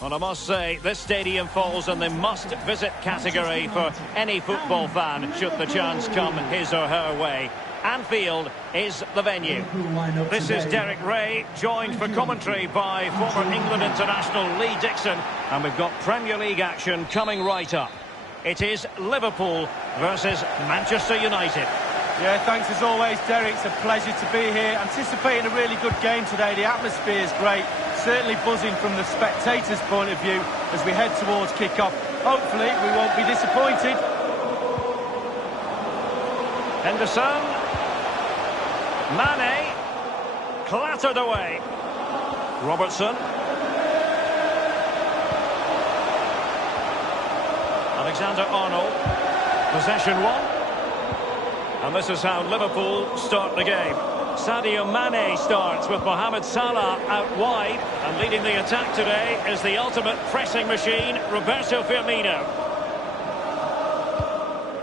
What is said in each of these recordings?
Well, I must say, this stadium falls in the must-visit category for any football fan, should the chance come his or her way. Anfield is the venue. This is Derek Ray, joined for commentary by former England international Lee Dixon, and we've got Premier League action coming right up. It is Liverpool versus Manchester United. Yeah, thanks as always, Derek. It's a pleasure to be here. Anticipating a really good game today. The atmosphere is great. Certainly buzzing from the spectators' point of view as we head towards kick-off. Hopefully, we won't be disappointed. Henderson. Mane. Clattered away. Robertson. Alexander-Arnold. Possession one. And this is how Liverpool start the game. Sadio Mane starts with Mohamed Salah out wide. And leading the attack today is the ultimate pressing machine, Roberto Firmino.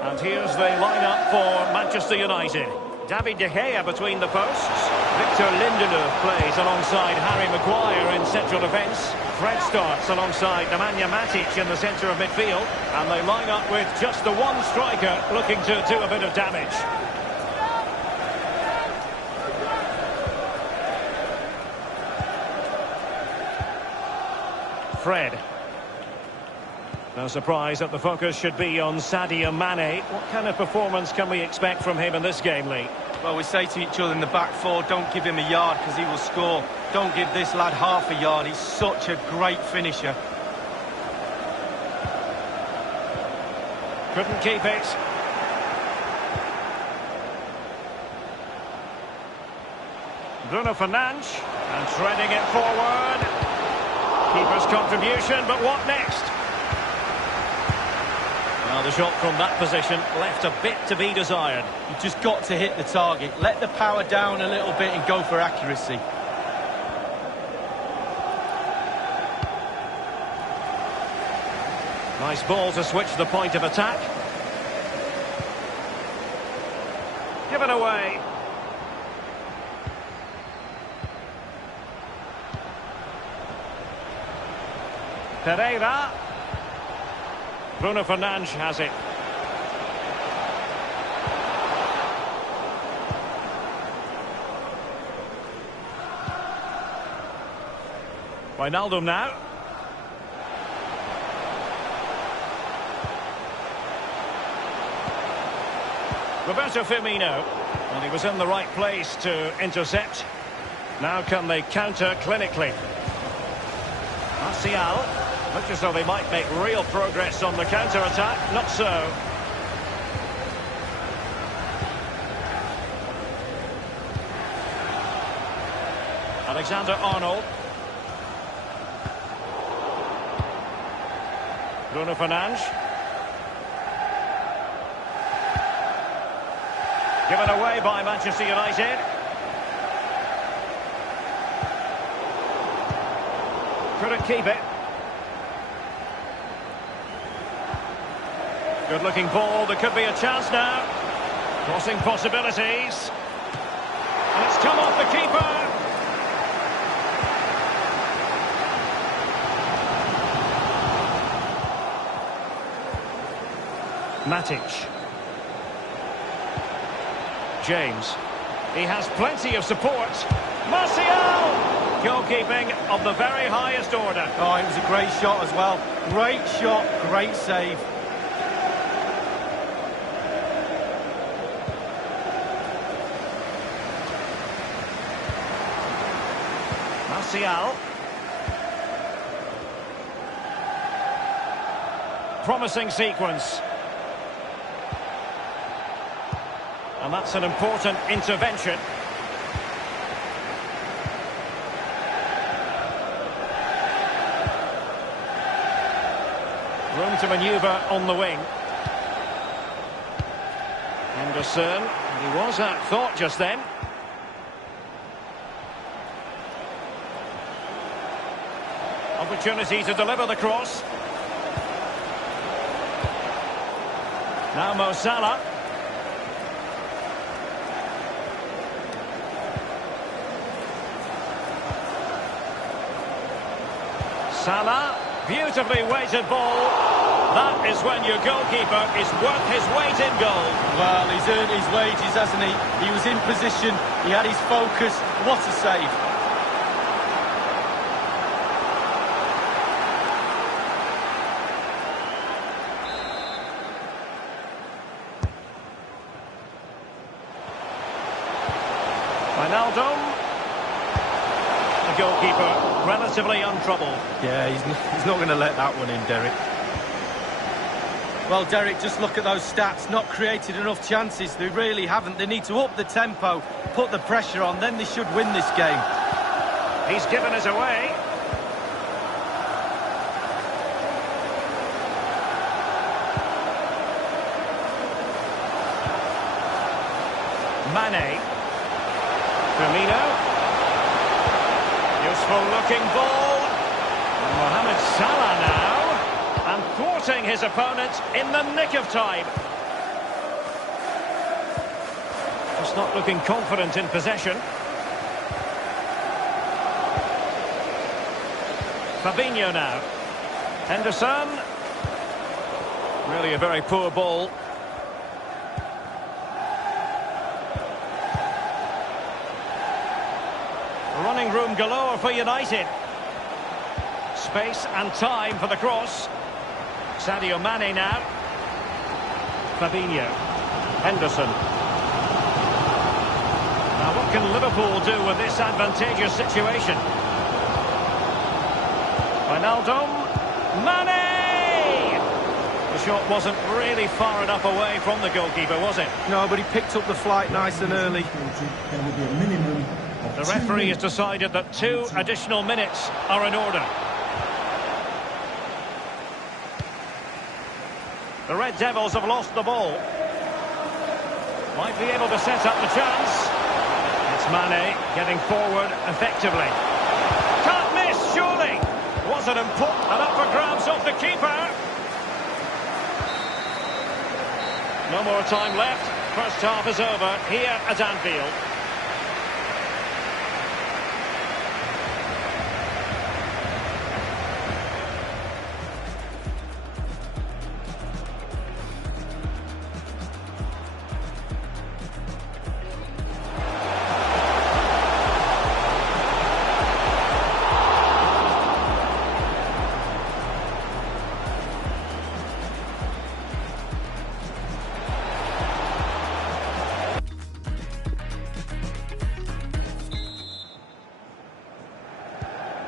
And here's the lineup for Manchester United. David De Gea between the posts. Victor Lindelof plays alongside Harry Maguire in central defence. Fred starts alongside Nemanja Matic in the centre of midfield. And they line up with just the one striker looking to do a bit of damage. Fred. No surprise that the focus should be on Sadio Mane. What kind of performance can we expect from him in this game, Lee? Well, we say to each other in the back four, don't give him a yard because he will score. Don't give this lad half a yard. He's such a great finisher. Couldn't keep it. Bruno Fernandes. And threading it forward. Keeper's contribution, but what next? Well, the shot from that position left a bit to be desired. You've just got to hit the target. Let the power down a little bit and go for accuracy. Nice ball to switch the point of attack. Given away. Pereira. Bruno Fernandes has it. Wijnaldum now. Roberto Firmino. And he was in the right place to intercept. Now can they counter clinically? Martial. Looks as though they might make real progress on the counter-attack. Not so. Alexander-Arnold. Bruno Fernandes. Given away by Manchester United. Couldn't keep it. Good-looking ball. There could be a chance now. Crossing possibilities. And it's come off the keeper. Matic. James. He has plenty of support. Martial! Goalkeeping of the very highest order. Oh, it was a great shot as well. Great shot, great save. Martial. Promising sequence. And that's an important intervention. Room to manoeuvre on the wing. Henderson. He was at thought just then. Opportunity to deliver the cross. Now Mo Salah. Salah. Beautifully weighted ball. That is when your goalkeeper is worth his weight in gold. Well, he's earned his wages, hasn't he? He was in position, he had his focus. What a save. Wijnaldum. The goalkeeper relatively untroubled. Yeah, he's not going to let that one in, Derek. Well, Derek, just look at those stats. Not created enough chances. They really haven't. They need to up the tempo, put the pressure on, then they should win this game. He's given us away. Mane. Firmino. Useful looking ball. And Mohamed Salah now. And thwarting his opponent in the nick of time. Just not looking confident in possession. Fabinho now. Henderson. Really a very poor ball. Running room galore for United. Space and time for the cross. Sadio Mane now. Fabinho. Henderson. Now what can Liverpool do with this advantageous situation? Wijnaldum. Mane! The shot wasn't really far enough away from the goalkeeper, was it? No, but he picked up the flight nice and early. There will be a minimum. The referee has decided that 2 additional minutes are in order. The Red Devils have lost the ball. Might be able to set up the chance. It's Mane getting forward effectively. Can't miss, surely. Wasn't important. And up for grabs off the keeper. No more time left. First half is over here at Anfield.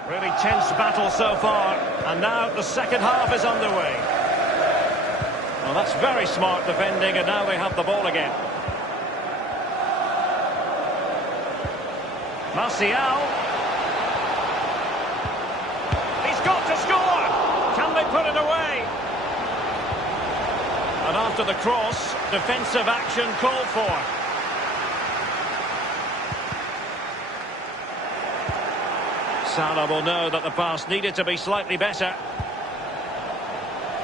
Really tense battle so far, and now the second half is underway. Well, that's very smart defending, and now they have the ball again. Martial. He's got to score! Can they put it away? And after the cross, defensive action called for. Salah will know that the pass needed to be slightly better.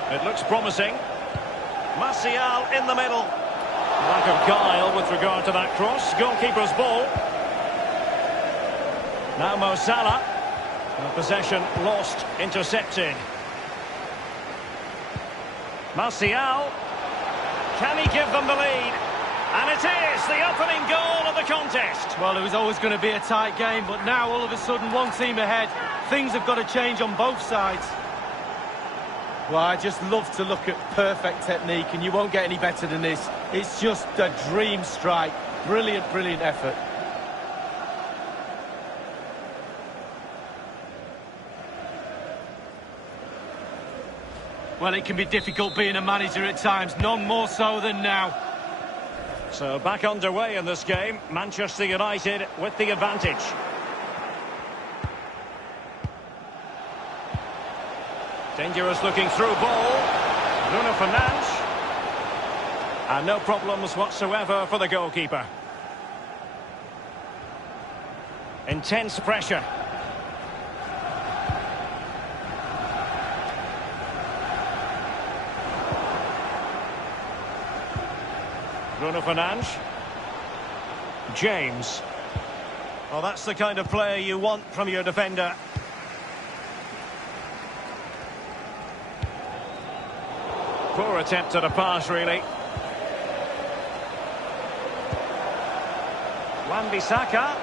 It looks promising. Martial in the middle. Lack of guile with regard to that cross. Goalkeeper's ball. Now Mo Salah. Possession lost, intercepted. Martial. Can he give them the lead? And it is the opening goal of the contest. Well, it was always going to be a tight game, but now all of a sudden one team ahead. Things have got to change on both sides. Well, I just love to look at perfect technique, and you won't get any better than this. It's just a dream strike. Brilliant, brilliant effort. Well, it can be difficult being a manager at times, none more so than now. So back underway in this game, Manchester United with the advantage. Dangerous looking through ball. Bruno Fernandes. And no problems whatsoever for the goalkeeper. Intense pressure. Bruno Fernandes. James. Well, that's the kind of player you want from your defender. Poor attempt at a pass, really. Wan-Bissaka,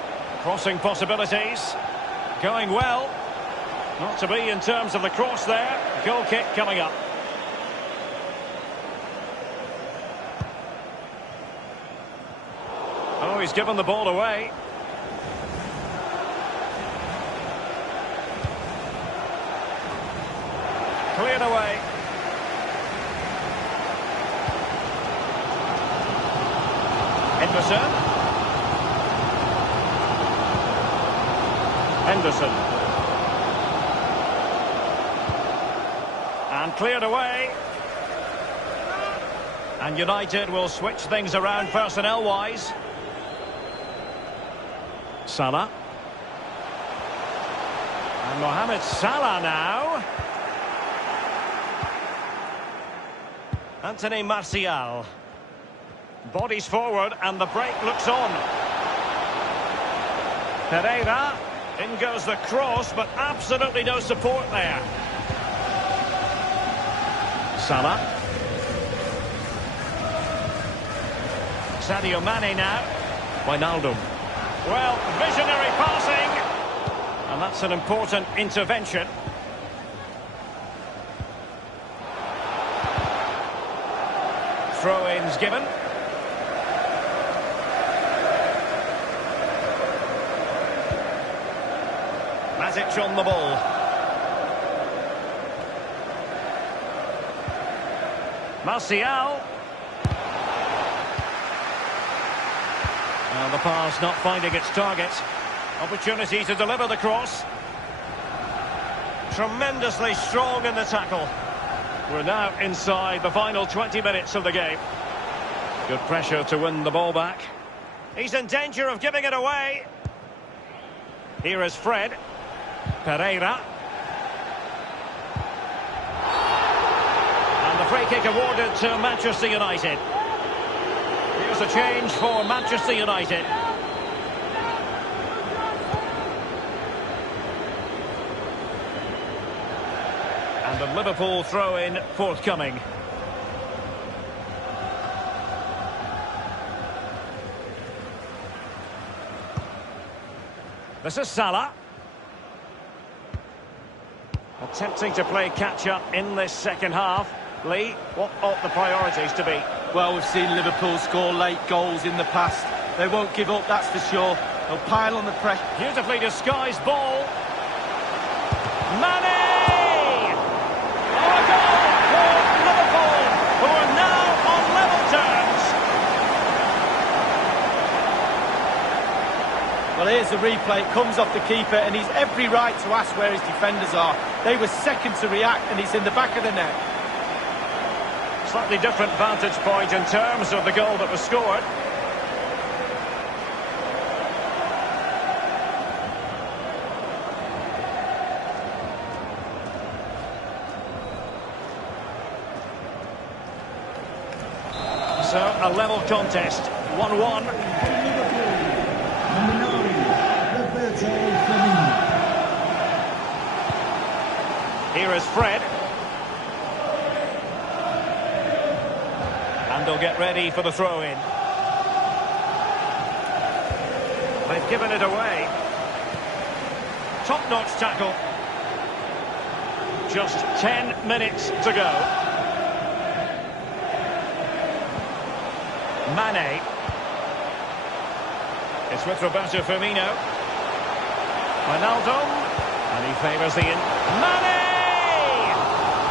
crossing possibilities. Going well. Not to be in terms of the cross there. Goal kick coming up. Oh, he's given the ball away. Cleared away. Henderson. And cleared away. And United will switch things around personnel-wise. Salah. And Mohamed Salah now. Anthony Martial. Bodies forward and the break looks on. Pereira. In goes the cross, but absolutely no support there. Salah. Sadio Mane now. Wijnaldum. Well, visionary passing. And that's an important intervention. Throw-ins given. Matic on the ball. Martial. And the pass not finding its target. Opportunity to deliver the cross. Tremendously strong in the tackle. We're now inside the final 20 minutes of the game. Good pressure to win the ball back. He's in danger of giving it away. Here is Fred. Pereira. And the free kick awarded to Manchester United. Here's a change for Manchester United. And the Liverpool throw-in forthcoming. This is Salah. Attempting to play catch-up in this second half. Lee, what ought the priorities to be? Well, we've seen Liverpool score late goals in the past. They won't give up, that's for sure. They'll pile on the pressure. Beautifully disguised ball. Mane! Oh, a goal for Liverpool, who are now on level terms. Well, here's the replay. It comes off the keeper, and he's every right to ask where his defenders are. They were second to react, and he's in the back of the net. Slightly different vantage point in terms of the goal that was scored. So, a level contest, 1-1. Here is Fred. And they'll get ready for the throw-in. They've given it away. Top-notch tackle. Just 10 minutes to go. Mane. It's with Roberto Firmino. Wijnaldum. And he favours the Mane!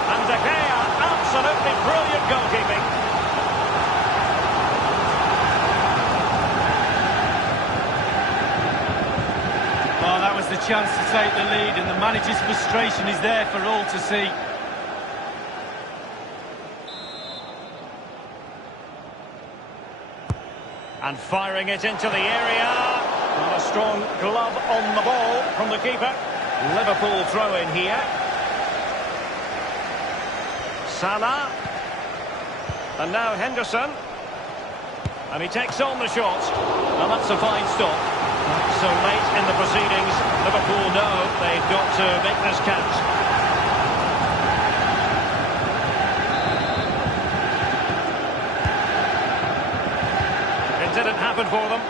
And De Gea, absolutely brilliant goalkeeping. Oh, that was the chance to take the lead, and the manager's frustration is there for all to see. And firing it into the area. And a strong glove on the ball from the keeper. Liverpool throw in here. Salah. And now Henderson. And he takes on the shot. And that's a fine stop. So late in the proceedings, Liverpool know they've got to make this count. happen for them.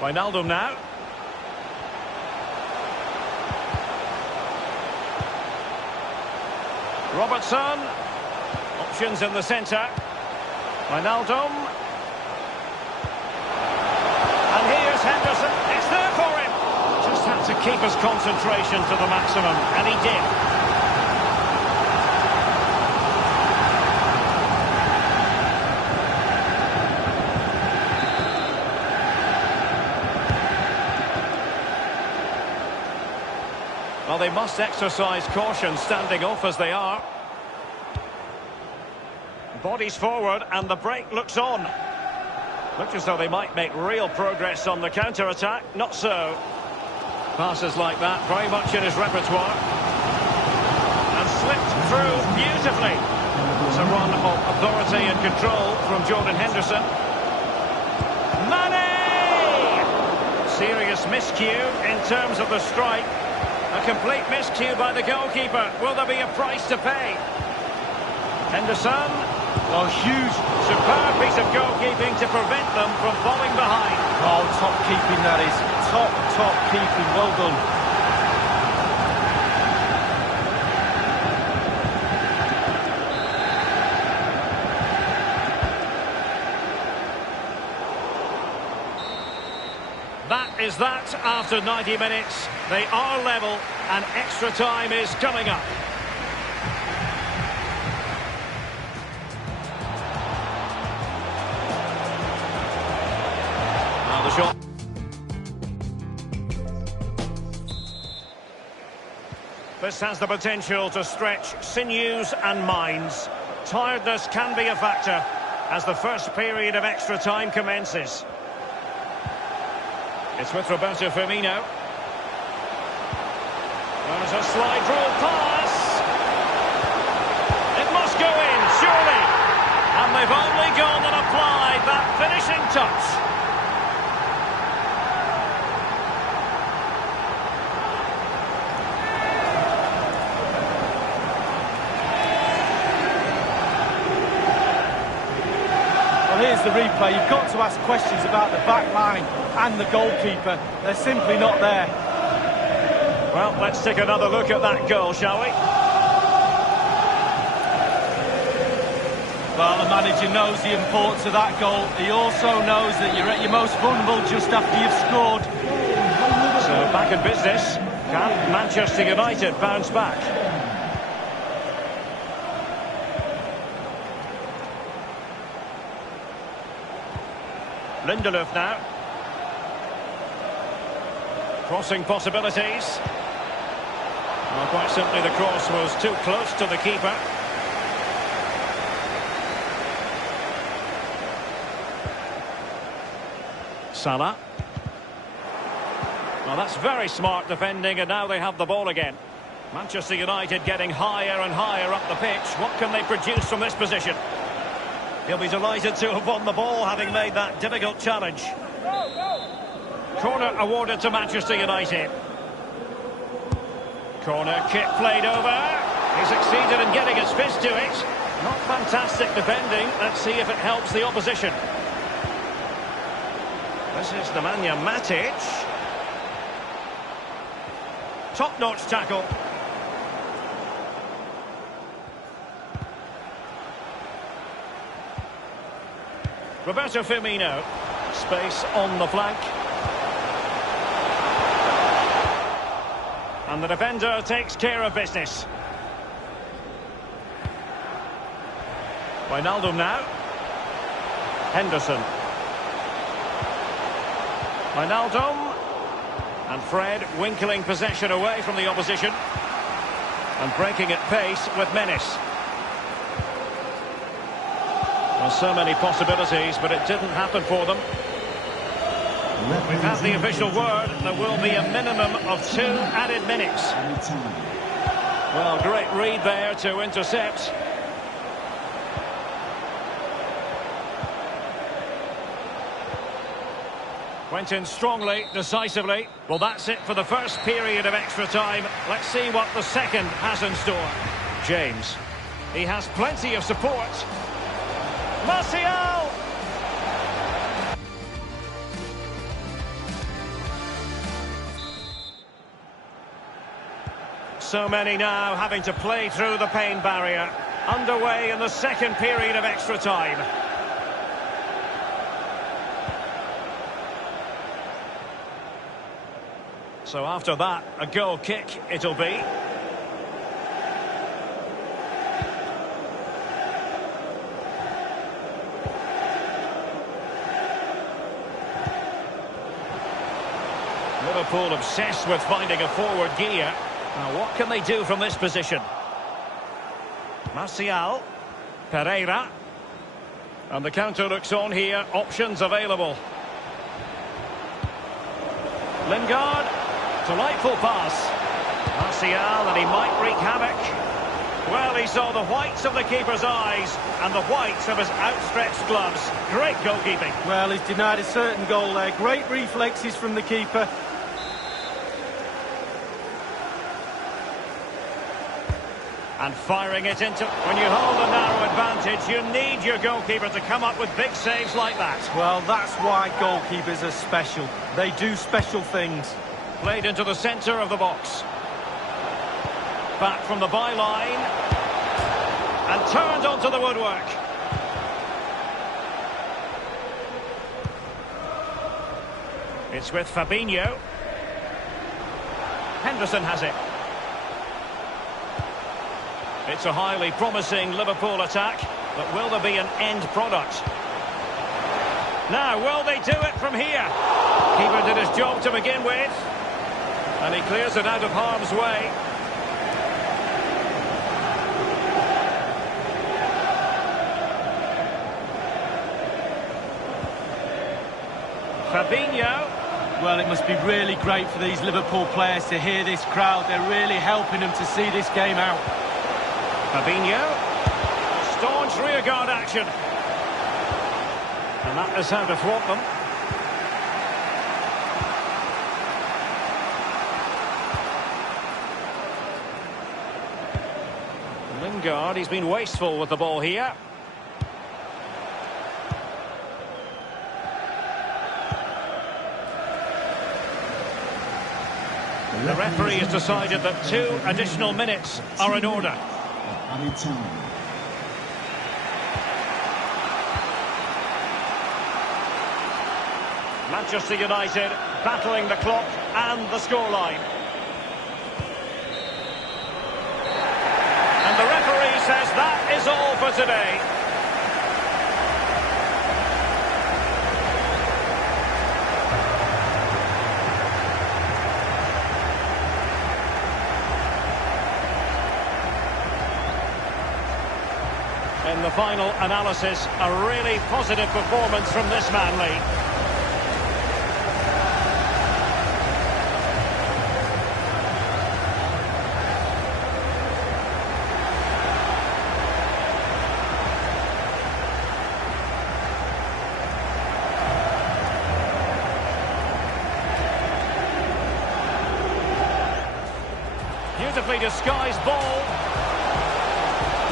Wijnaldum now. Robertson. Options in the centre. Wijnaldum. And here's Henderson. It's there for him. Just had to keep his concentration to the maximum, and he did. Well, they must exercise caution standing off as they are. Bodies forward and the break looks on. Looks as though they might make real progress on the counter-attack. Not so. Passes like that, very much in his repertoire. And slipped through beautifully. It's a run of authority and control from Jordan Henderson. Mane! Serious miscue in terms of the strike. A complete miscue by the goalkeeper. Will there be a price to pay? Henderson. Oh, huge. Superb piece of goalkeeping to prevent them from falling behind. Oh, top keeping that is. Top keeping. Well done. That is that after 90 minutes. They are level and extra time is coming up. Now the shot. This has the potential to stretch sinews and minds. Tiredness can be a factor as the first period of extra time commences. It's with Roberto Firmino. There's a slide rule pass. It must go in, surely. And they've only gone and applied that finishing touch. Well, here's the replay. You've got to ask questions about the back line and the goalkeeper. They're simply not there. Well, let's take another look at that goal, shall we? Well, the manager knows the importance of that goal. He also knows that you're at your most vulnerable just after you've scored. So back in business. Can Manchester United bounce back? Lindelof now. Crossing possibilities. Well, quite simply, the cross was too close to the keeper. Salah. Well, that's very smart defending, and now they have the ball again. Manchester United getting higher and higher up the pitch. What can they produce from this position? He'll be delighted to have won the ball, having made that difficult challenge. Corner awarded to Manchester United. Corner kick played over. He succeeded in getting his fist to it. Not fantastic defending. Let's see if it helps the opposition. This is Nemanja Matic. Top-notch tackle. Roberto Firmino. Space on the flank. And the defender takes care of business. Wijnaldum now. Henderson. Wijnaldum. And Fred winkling possession away from the opposition. And breaking at pace with menace. Well, so many possibilities, but it didn't happen for them. We've had the official word. There will be a minimum of 2 added minutes. Well, great read there to intercept. Went in strongly, decisively. Well, that's it for the first period of extra time. Let's see what the second has in store. James. He has plenty of support. Martial! So many now having to play through the pain barrier. Underway in the second period of extra time. So after that, a goal kick it'll be. Liverpool obsessed with finding a forward gear. Now what can they do from this position? Martial, Pereira. And the counter looks on here, options available. Lingard, delightful pass. Martial, and he might wreak havoc. Well, he saw the whites of the keeper's eyes and the whites of his outstretched gloves. Great goalkeeping. Well, he's denied a certain goal there. Great reflexes from the keeper. And firing it into... When you hold a narrow advantage, you need your goalkeeper to come up with big saves like that. Well, that's why goalkeepers are special. They do special things. Played into the centre of the box. Back from the byline. And turned onto the woodwork. It's with Fabinho. Henderson has it. It's a highly promising Liverpool attack, but will there be an end product? Now, will they do it from here? Keeper did his job to begin with, and he clears it out of harm's way. Fabinho. Well, it must be really great for these Liverpool players to hear this crowd. They're really helping them to see this game out. Fabinho, staunch rearguard action. And that is how to thwart them. Lingard, he's been wasteful with the ball here. The referee has decided that 2 additional minutes are in order. Manchester United battling the clock and the scoreline. And the referee says that is all for today. In the final analysis, a really positive performance from this man, Lee. Beautifully disguised ball.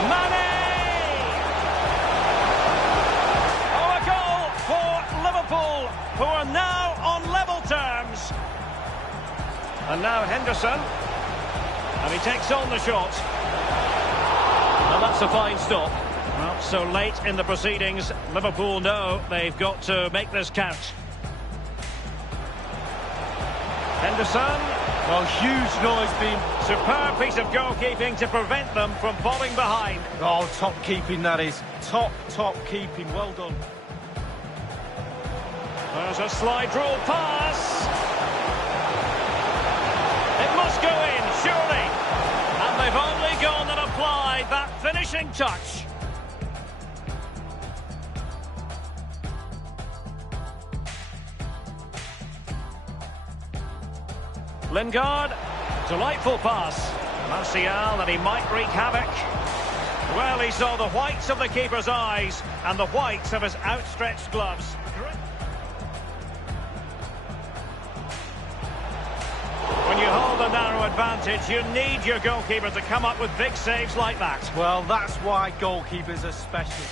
Mane! Who are now on level terms. And now Henderson. And he takes on the shot. And that's a fine stop. Well, so late in the proceedings, Liverpool know they've got to make this count. Henderson. Well, huge noise being... Superb piece of goalkeeping to prevent them from falling behind. Oh, top keeping that is. Top keeping. Well done. There's a slide rule pass. It must go in, surely. And they've only gone and applied that finishing touch. Lingard, delightful pass. Martial, and he might wreak havoc. Well, he saw the whites of the keeper's eyes and the whites of his outstretched gloves. When you hold a narrow advantage, you need your goalkeeper to come up with big saves like that. Well, that's why goalkeepers are special.